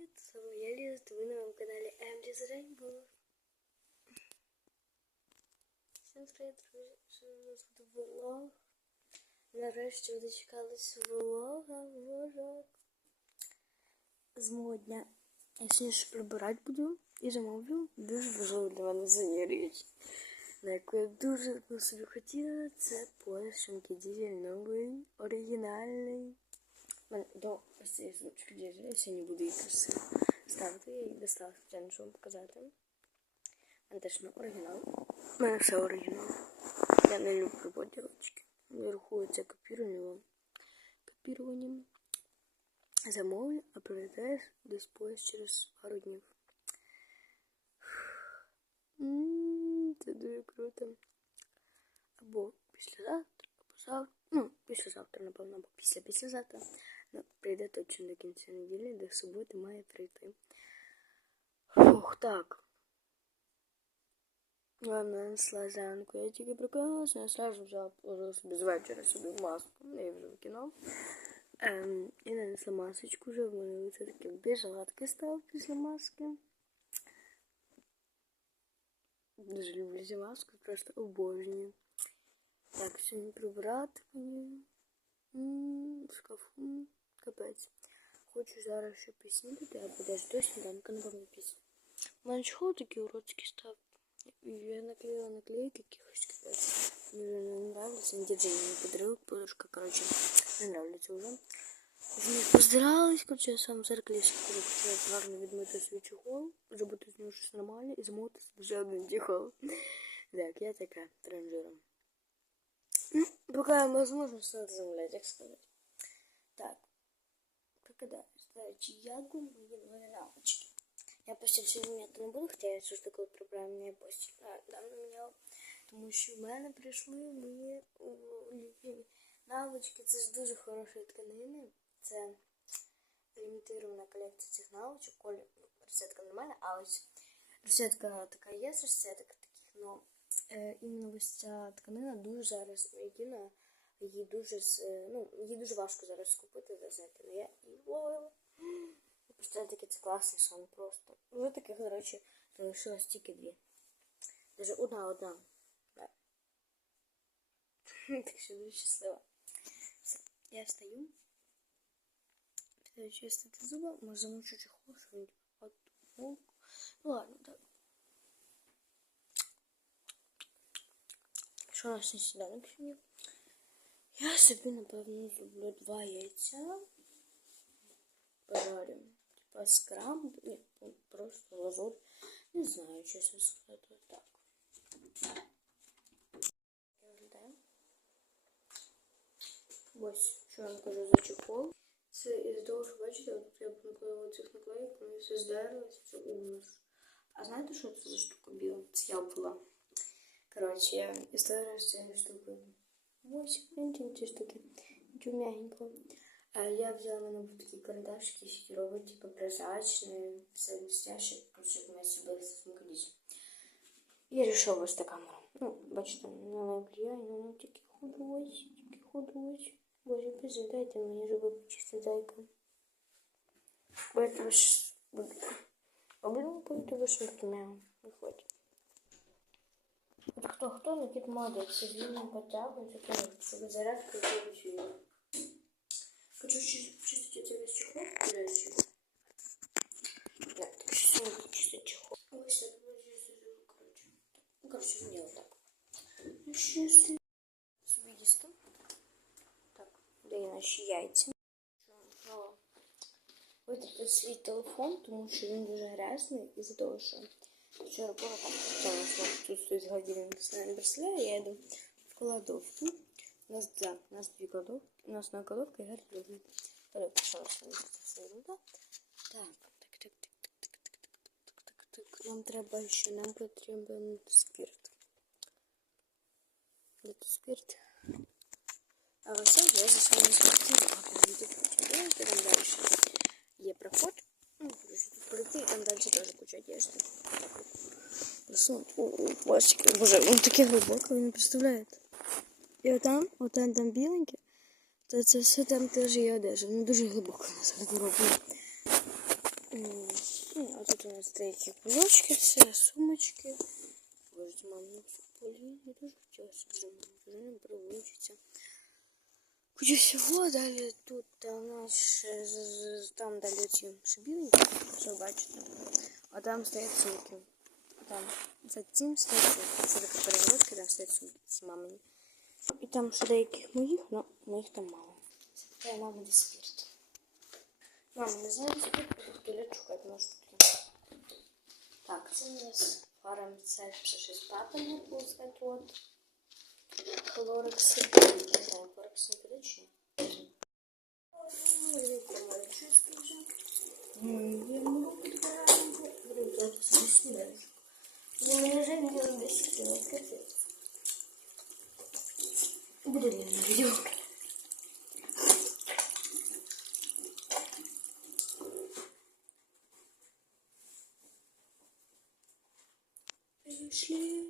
Привіт, з вами я Ліза, ви на моєму каналі MG's Rainbow. Всім привіт, друзі, що у нас буде влог. Нарешті ви дочекалися влога, влог. З мого дня. Я сьогодні ще прибирати буду і замовлю дуже важливу для мене сьогодні річ, на яку я дуже собі хотіла. Це пояс дізель новий, оригінальний. До ось цієї звучки діжі, я сьогодні буду її красиво ставити. Її достала спеціально, щоб вам показати. Мене оригінал. У мене все оригінал. Я не люблю поділочки. Вверху це копіруванням. Копіруванням. Замовлю, а прилітаєш десь поїзд через пару днів. Це дуже круто. Або післязавтра, або завтра. Ну, післязавтра, напевно, або після післязавтра. Ну, прийде точно до кінця неділі, до суботи має прийти. Фух, так. Я нанесла я тільки прикинулася, я сразу взяла собі з вечора собі маску. Ну, Я вже викинув. Ем, і нанесла масочку вже в мене лице таке біжалатки став після маски. Дуже люблю цю маску, просто обожнюю. Так, сьогодні прибрати. В шкафу. Капець. Хочу зараз ще поснідати, а подожди до сніданка, напевно, після. У мене чехол такий уродський став. І я наклеїла наклейки якихось капець. Мені вже не нравилось, він діджей мені подарив, подружка, коротше, не нравиться вже. З них поздирались, коротше, я сам в зеркалі скажу, хотіла гарно відмити свій чехол, зробити з нього щось нормальне і замовити собі ще один чехол. Так, я така транжира. Ну, Пока возможность надо замовлять, як сказати. Так, прокидаюсь. До речі, як у мої нові навички. Я постіль сьогодні не буду, хоча я коли прибираю, мені постіль а, давно міняла. Тому що в мене прийшли мої улюблені навички. Це ж дуже хороші тканини. Це лімітирована колекція цих навичок. Колі розетка нормальна, а ось розетка така є з розеток таких, но е, іменно ось ця тканина дуже зараз єдина. Її дуже е, ну, її дуже важко зараз скупити за знаєте, але я її ловила. Просто таки це класний сон просто. Вже таких, до речі, залишилось тільки дві. Даже одна одна. Да. так що дуже щаслива. Все, я встаю. Піду чистити зуби, може замочу чехол, що він от Ну ладно, так. Що у нас на сніданок сьогодні? Я собі, напевно, зроблю два яйця. Пожарю. Типа скраб, ні, просто лазурь. Не знаю, чесно сказати. Так. Я виглядаю. Ось, що я вам кажу за чехол. Це із-за того, що бачите, от я наклеїла цих наклеїк, вони все здерлися, це ужас. А знаєте, що це за штука біла? Це я була. Коротше, історія з цією штукою. Видите, Ось, гляньте ці штуки. А Я взяла мене був такий карандашик, який робить типу, прозрачний, все містяще, щоб ми собі смикнулися. І вирішив ось така камера. Ну, бачите, маленький я, і вона ну, тільки худось, тільки худось. Боже, пизди, дайте мені зуби почисти, дайка. Поэтому ж... Обидно, поэтому, что не выходит. Хто хто не молодець, він потягує таке, щоб зарядку вичує. Хочу чистити цей весь чехол, до речі. Так, так що сьогодні буду чистити чехол. Ось так, коротше. Ну, коротше, мені отак. Ну, що си- собі їсти. Так, де наші яйця. Витрати свій телефон, тому що він дуже грязний із-за вчора було так, що у нас тут стоїть годинник на браслет, я йду в кладовку. У нас, да, у нас дві кладовки, у нас одна кладовка і гардеробна. Так, що у нас там все ерунда. Так, так, так, так, так, так, так, так, так, так, так. Нам треба ще, нам потрібен спирт. Де тут спирт? А ось це вже за своїм спиртом. Давайте там далі. Є проход. Ну, пройти, там далі теж куча одежди. Так от. Просунуть. О, о, Боже, він таке глибоко, ви не представляєте. І отам, отам там біленьке, то це все там теж є одежа. Ну дуже глибоко у. М, ну, А тут у нас деякі кульочки, все, сумочки. Боже, мам, ну все блін, я дуже хотіла собі, вже не привичиться. Куча всього, далі тут у нас з- з- з- там далі ці шибівні, що бачите. А там стоять сумки. Там за цим стоять сумки. Це така перегородка, там стоять сумки ці мамині. І там ще деяких моїх, але моїх там мало. Це така мама де спірт. Мама, не знаю, тут білет шукати може тут. Так, це у нас фарм це ще щось папини, пускай от. Хлорекси. Не знаю, хлорекси не буде чи ні? Буде на відео. Пришли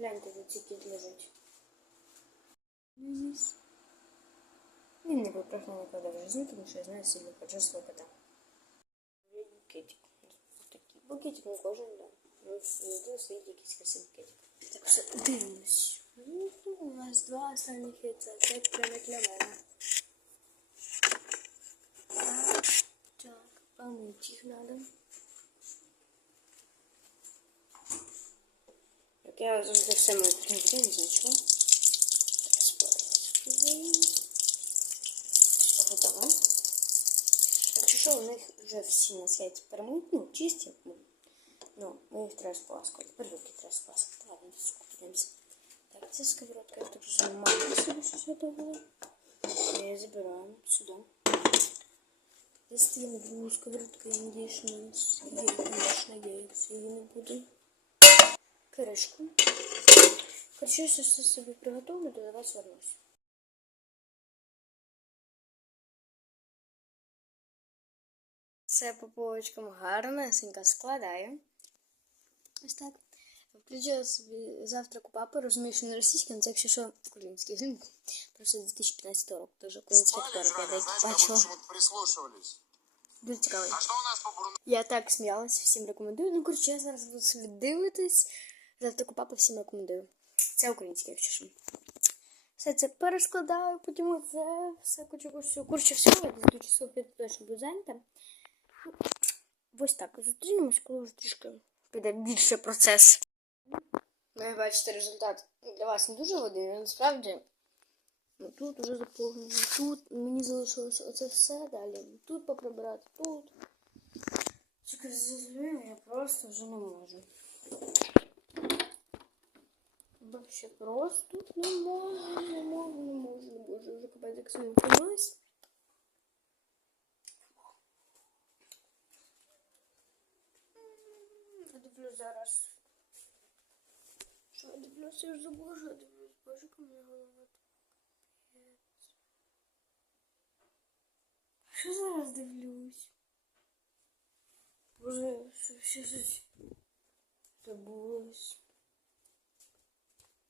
Гляньте, тут тільки лежать. Він не виправдав ніколи в житті, тому що я знаю сильно хочу свого кота. Букетик. Такий букетик не кожен, да. Ну, знайду свій якийсь красивий букетик. Так що дивимось. Ну, у нас два останніх яйця. Це прямо для мене. Так, так, помыть их надо. Я завжди все мою книгу, не знаю чого. Готово. Якщо що, у них вже всі на світі перемиють, ну, чисті. Ну, ну, ми їх треба споласкувати. Руки треба споласкувати. Ладно, скупимося. Так, це сковородка, я так вже мало собі щось готувала. Я її забираю сюди. Достаємо другу сковородку індішну. Звісно, я їх її не буду. Кришку. Я все собі приготовлю, до вас вернусь. Це по полочкам гарнесенько складаю. Ось так. Включила собі завтрак у папи, розумію, що не російський, але це якщо що український фільм. Просто 2015 року, дуже український акторів, я деякі бачила. Дуже цікавий. Я так сміялась, всім рекомендую. Ну, коротше, я зараз буду собі дивитись. Завтра папа всім рекомендую. Це українське, якщо що. Все це перескладаю, потім це все кучу всього. Коротше, всього, я часов п'яти точно буду зайнята. Ну, Ось так. Зустрінемось, коли вже трішки піде більше процес. Ну, і бачите, результат для вас не дуже годин, але насправді. Ну, тут вже заповнено, тут мені залишилося оце все далі. Тут поприбирати, тут. Тільки зрозумію, я просто вже не можу. Вообще просто не можу, не можу, не можу, не можу. Вже капець як сильно втомилась. Я дивлюсь зараз. Що я дивлюся, я ж забула, що я дивлюсь. Боже, яка в мене голова. Що зараз дивлюсь? Боже, що ще щось забулось.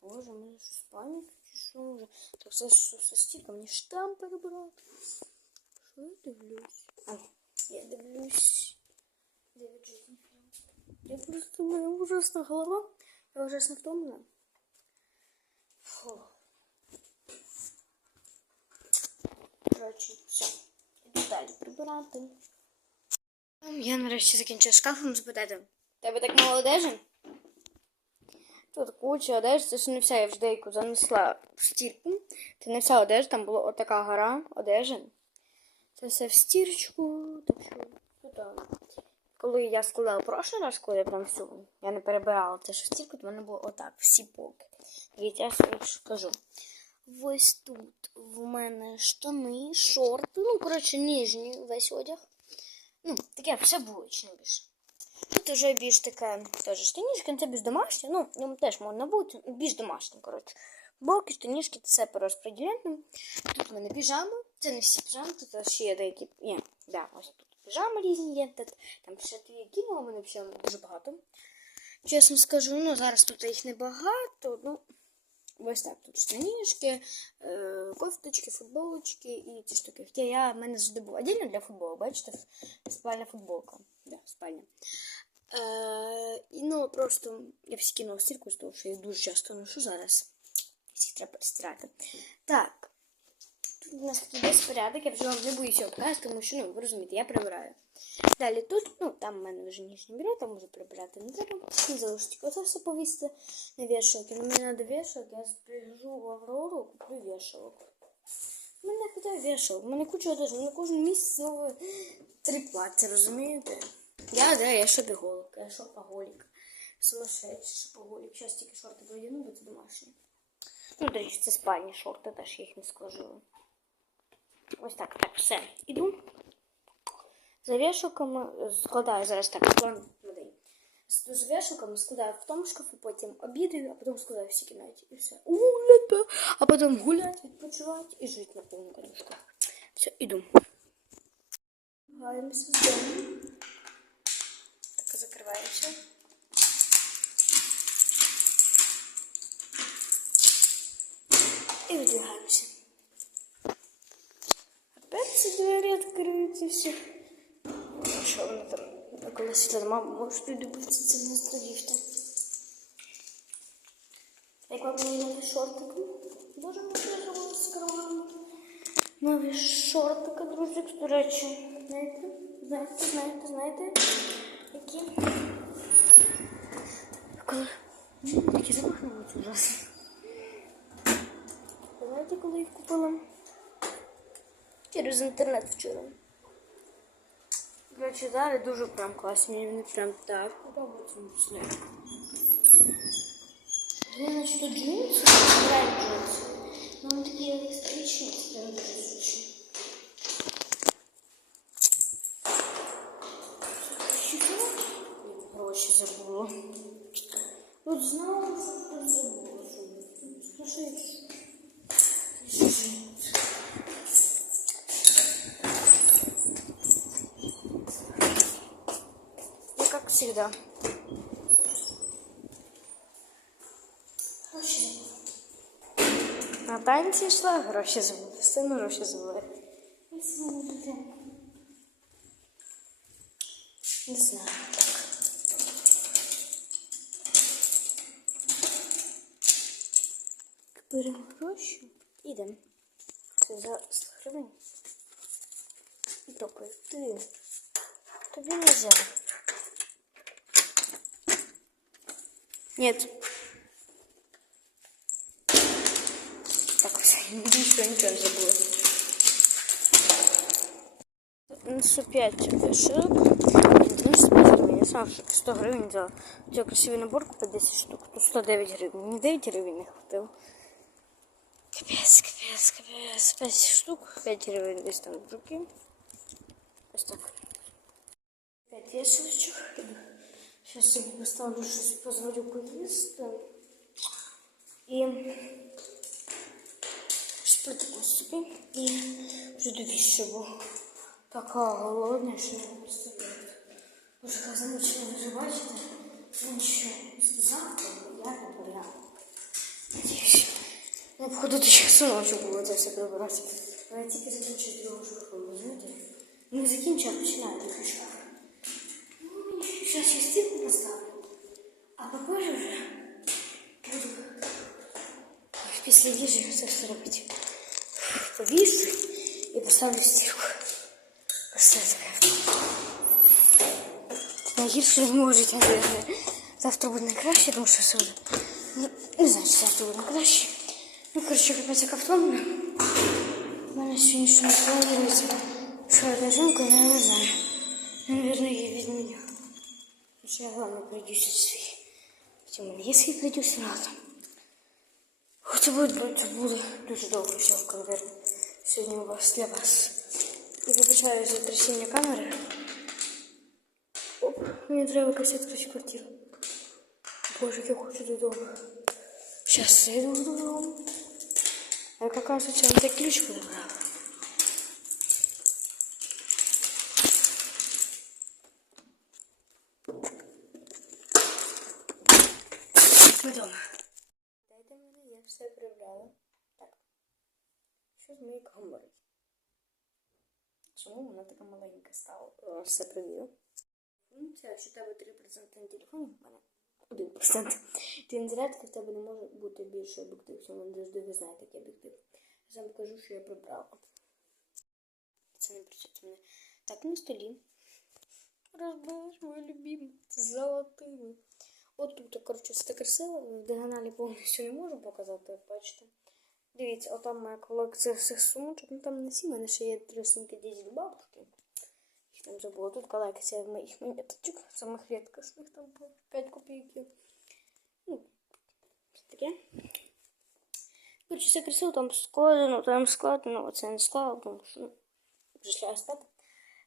Боже, мене щось пам'ять чи що вже? Так все що со стільки мені штамп перебрати. Що я дивлюсь? А, я дивлюсь. Дев'ять жизней. Я просто у мене ужасна голова. Я ужасно втомлена. Фу. Коротше, все. Іду далі прибирати. Я нарешті закінчила шкафом запитати. Тебе так мало одежі? Тут куча одежі, це ж не вся, я вже деяку занесла в стірку. Це не вся одежа, там була отака гора одежі. Це все в стірочку. Так що. Коли я складала прошлий раз, коли я прям всю, я не перебирала це ж в стірку, то в мене було отак, всі полки. Дивіться, я собі кажу. Ось тут в мене штани, шорти, ну, коротше, ніжні весь одяг. Ну, таке все вуличне більше. Тут вже більш таке теж штанішки, це більш домашнє, ну, теж можна бути, більш домашнє, коротше. Боки, штанішки, це по. Тут в мене піжами, це не всі піжами, тут ще є деякі, є, да, ось тут піжами різні є, тут, там ще дві кіно, у мене взагалі дуже багато. Чесно скажу, ну зараз тут їх небагато, ну, ось так тут штанішки, е, кофточки, футболочки і ці штуки. Хоча я в мене завжди був отдельно для футболу, бачите, спальня футболка. Да, спальня. Е, і, ну, просто я всі кинула стірку з того, що я їх дуже часто ношу зараз. Всіх треба перестирати. Так. Тут у нас такий безпорядок, я вже вам не боюся обказати, тому що, ну, ви розумієте, я прибираю. Далі тут, ну, там в мене вже нижнє бюро, там можу прибирати не треба. І залишити оце все повісити на вішалки. Ну, мені треба вішалок, я збіжу в Аврору, куплю вішалок. У мене хоча вішалок, у мене куча одежі, у мене кожен місяць нове три плаття, розумієте? Я, да, я шопіголик, я шопоголік. Сумасшедший шопоголік. Зараз тільки шорти продягну, бо це домашні. Ну, до речі, це спальні шорти, теж я їх не сложила. Ось так, так, все. Іду. За вішалками складаю зараз так, план на. З з складаю в тому шкафу, потім обідаю, а потім складаю всі кімнаті. І все. Уля, а потім гулять, відпочивати і жити на повну кадушку. Все, іду. Гаємося з дому. Так, закриваємося. І видвигаємося. Опять ці двері відкриються все. Що воно там? А коли світло мама, може люди будуть це не з ліфта. Як вам мені нові шортики? Боже, мені я живу з карманом. Нові шортики, друзі, до речі. Знаєте? Знаєте, знаєте, знаєте? Які? Коли... М, Такі запах на вулиці ужасний. Знаєте, коли їх купила? Через інтернет вчора. Короче, дали дуже прям класні, мені вони прям так подобаються міцні. Вони що джинси, грають джинси. Ну вони такі електричні, це всегда. На танці йшла, гроші забула. Сину гроші дитину. Не знаю. Так. Беремо гроші. Ідемо. Це за 100 гривень. Добре, ти. Тобі нельзя. Нет. Так, еще ничего не забыла. Ну, Супять шик. Не ну, спешно, я сам шик 100 гривен взял. У тебя красивый наборку по 10 штук. Тут 109 гривен. Не 9 гривен не хватило. Капец, капец, капец. 5 штук. 5 гривен здесь там другие. Вот так. 5 ящичек. Сейчас я поставлю щось позволю поїсти. І шпитку собі. І вже до віщого. Така голодна, що не представляю. Боже, яка замучена, ви вже бачите? Ну нічого, завтра я не погляну. Не обходити часу ночі було це все прибирати. Але тільки закінчую другу школу, розумієте? Не закінчую, а починаю другий шкаф. Ну, сейчас я стирку поставлю, а попозже вже буду після їжі це все робити. Повішу поставлю стірку. Це таке. Найгірше не може жити, наверное. Завтра буде найкраще, тому що все. Ну, не знаю, чи завтра буде найкраще. Ну, коротше, капець як автомобіль. У мене сьогодні що не планується. Що я жінка, я не знаю. Наверное, я відміню. Я главное пройдусь свій. Хоча в мене є свій пройдусь разом. Хоча буде, це буде дуже довго всього, наверное. Сьогодні у вас для вас. І вибачаю за трясіння камери. Оп, мені треба якось відкрити квартиру. Боже, як я хочу додому. Сейчас я йду додому. А як оказується, я цей ключ подобрала. Ми дома. Дайте мене, я все Що з моєю камерою? Чому вона така маленька стала? О, Все приб'ю. Функція, якщо в тебе 3% на телефоні, в мене 1%. Ти не зарядки, в тебе не може бути більше об'єктив. Що мене завжди ви знаєте, який об'єктив. Я вам покажу, що я прибрала. Це не працює мене. Так, на столі. Розбилась мой любимый. Золотими. От тут, коротше, все красиво. В діагоналі повністю не можу показати, бачите. Дивіться, отам моя колекція всіх сумочок. Ну там не всі, в мене ще є три сумки діді бабушки. Їх там забула. Тут колекція моїх монеточок, самих рідкісних, там по 5 копійків. Ну, таке. Коротше, все красиво, там складено, там складено, оце не складено, тому що ну, прийшла спати.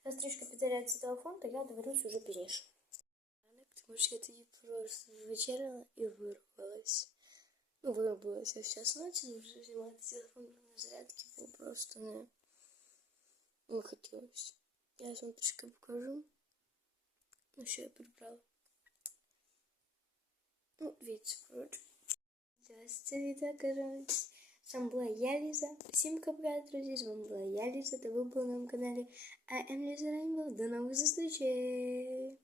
Зараз трішки підзарядиться телефон, то я дивлюсь уже пізніше. Тому що я тоді просто вечеряла і вирвалась. Ну, вирвалася в час ночі, вже знімати телефон на зарядки, бо просто не, не хотілося. Я вам трішки покажу. Ну, що я прибрала. Ну, дивіться, коротше. Ось це відео, кажуть. З вами була я, Ліза. Всім капля, друзі. З вами була я, Ліза, та ви були на моєму каналі АМ Ліза Рейнбоу. До нових зустрічей!